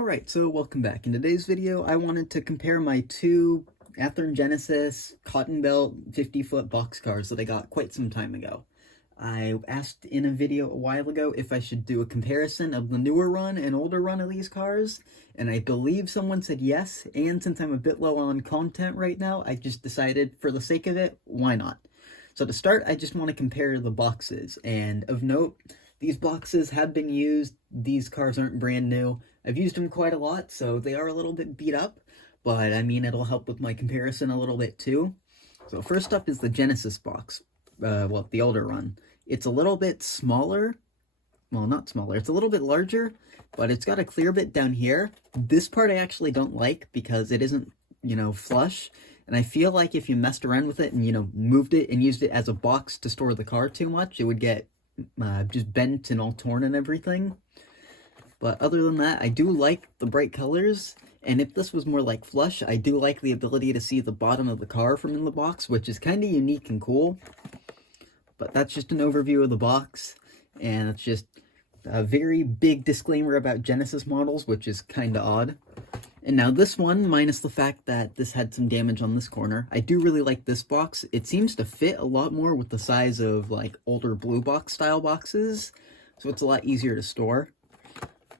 Alright, so welcome back. In today's video, I wanted to compare my two Athearn Genesis cotton belt 50-foot boxcars that I got quite some time ago. I asked in a video a while ago if I should do a comparison of the newer run and older run of these cars, and I believe someone said yes, and since I'm a bit low on content right now, I just decided, for the sake of it, why not? So to start, I just want to compare the boxes, and of note, these boxes have been used. These cars aren't brand new. I've used them quite a lot, so they are a little bit beat up, but I mean, it'll help with my comparison a little bit too. So first up is the Genesis box, well, the older run. It's a little bit smaller, well, not smaller, it's a little bit larger, but it's got a clear bit down here. This part I actually don't like because it isn't, flush, and I feel like if you messed around with it and, moved it and used it as a box to store the car too much, it would get just bent and all torn and everything. But other than that, I do like the bright colors, and if this was more like flush, I do like the ability to see the bottom of the car from in the box, which is kind of unique and cool. But that's just an overview of the box, and it's just a very big disclaimer about Genesis models, which is kind of odd. And now this one, minus the fact that this had some damage on this corner, I do really like this box. It seems to fit a lot more with the size of, like, older blue box style boxes, so it's a lot easier to store.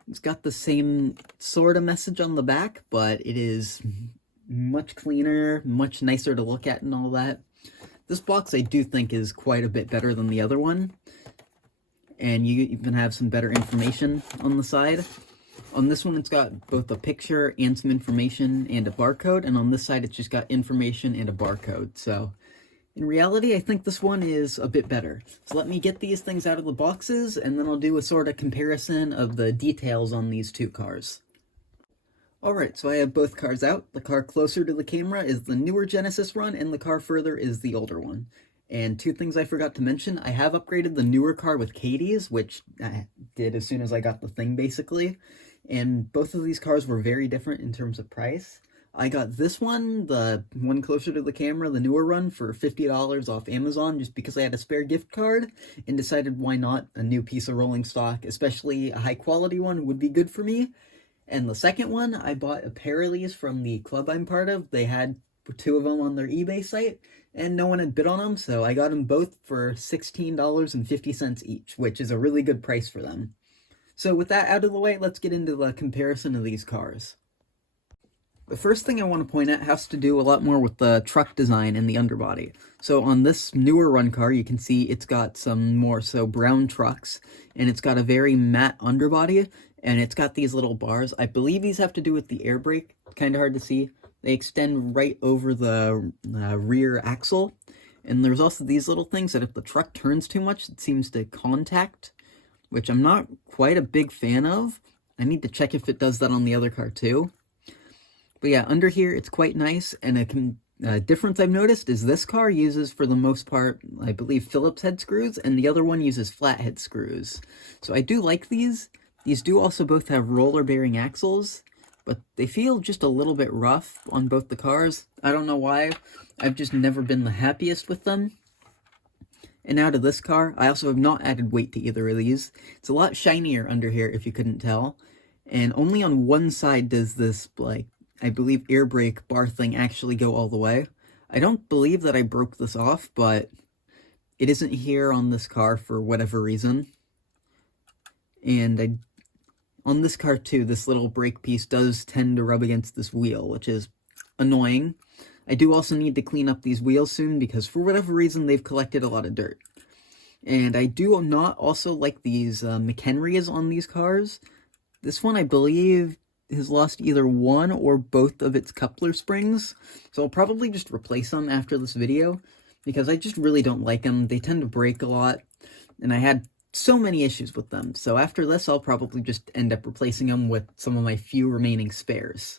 It's got the same sort of message on the back, but it is much cleaner, much nicer to look at and all that. This box I do think is quite a bit better than the other one, and you even have some better information on the side. On this one, it's got both a picture and some information and a barcode, and on this side, it's just got information and a barcode. So, in reality, I think this one is a bit better. So let me get these things out of the boxes, and then I'll do a sort of comparison of the details on these two cars. Alright, so I have both cars out. The car closer to the camera is the newer Genesis run, and the car further is the older one. And two things I forgot to mention, I have upgraded the newer car with Katie's, which I did as soon as I got the thing, basically. And both of these cars were very different in terms of price. I got this one, the one closer to the camera, the newer run, for $50 off Amazon just because I had a spare gift card and decided why not. A new piece of rolling stock, especially a high quality one, would be good for me. And the second one, I bought a pair of these from the club I'm part of. They had two of them on their eBay site and no one had bid on them, so I got them both for $16.50 each, which is a really good price for them. So with that out of the way, let's get into the comparison of these cars. The first thing I want to point out has to do a lot more with the truck design and the underbody. So on this newer run car, you can see it's got some more so brown trucks, and it's got a very matte underbody, and it's got these little bars. I believe these have to do with the air brake, kind of hard to see. They extend right over the rear axle, and there's also these little things that if the truck turns too much, it seems to contact, which I'm not quite a big fan of. I need to check if it does that on the other car too. But yeah, under here, it's quite nice, and a difference I've noticed is this car uses, for the most part, I believe, Phillips head screws, and the other one uses flathead screws. So I do like these. These do also both have roller-bearing axles, but they feel just a little bit rough on both the cars. I don't know why. I've just never been the happiest with them. And now to this car, I also have not added weight to either of these. It's a lot shinier under here, if you couldn't tell. And only on one side does this, like, I believe air brake bar thing actually go all the way. I don't believe that I broke this off, but it isn't here on this car for whatever reason. And on this car too, this little brake piece does tend to rub against this wheel, which is annoying. I do also need to clean up these wheels soon because for whatever reason they've collected a lot of dirt. And I do not also like these McHenrys on these cars. This one I believe has lost either one or both of its coupler springs, so I'll probably just replace them after this video because I just really don't like them. They tend to break a lot, and I had so many issues with them, so after this I'll probably just end up replacing them with some of my few remaining spares.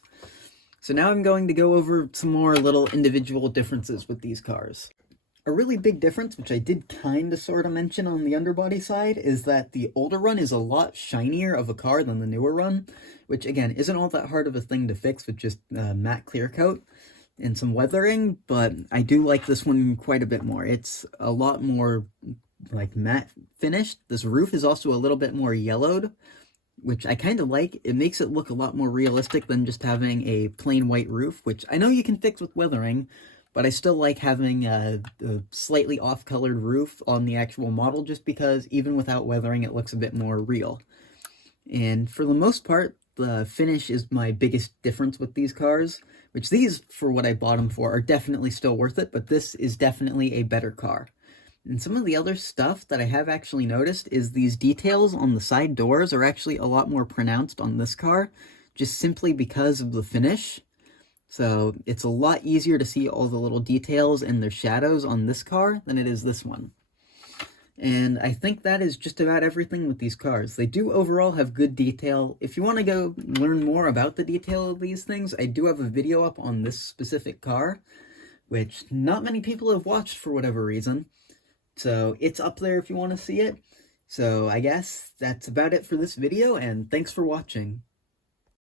So now I'm going to go over some more little individual differences with these cars. A really big difference, which I did kind of sort of mention on the underbody side, is that the older run is a lot shinier of a car than the newer run, which again isn't all that hard of a thing to fix with just matte clear coat and some weathering, but I do like this one quite a bit more. It's a lot more like matte finished. This roof is also a little bit more yellowed, which I kind of like. It makes it look a lot more realistic than just having a plain white roof, which I know you can fix with weathering, but I still like having a slightly off-colored roof on the actual model just because even without weathering it looks a bit more real. And for the most part, the finish is my biggest difference with these cars, which these, for what I bought them for, are definitely still worth it, but this is definitely a better car. And some of the other stuff that I have actually noticed is these details on the side doors are actually a lot more pronounced on this car, just simply because of the finish. So it's a lot easier to see all the little details and their shadows on this car than it is this one. And I think that is just about everything with these cars. They do overall have good detail. If you want to go learn more about the detail of these things, I do have a video up on this specific car, which not many people have watched for whatever reason. So it's up there if you want to see it. So I guess that's about it for this video, and thanks for watching.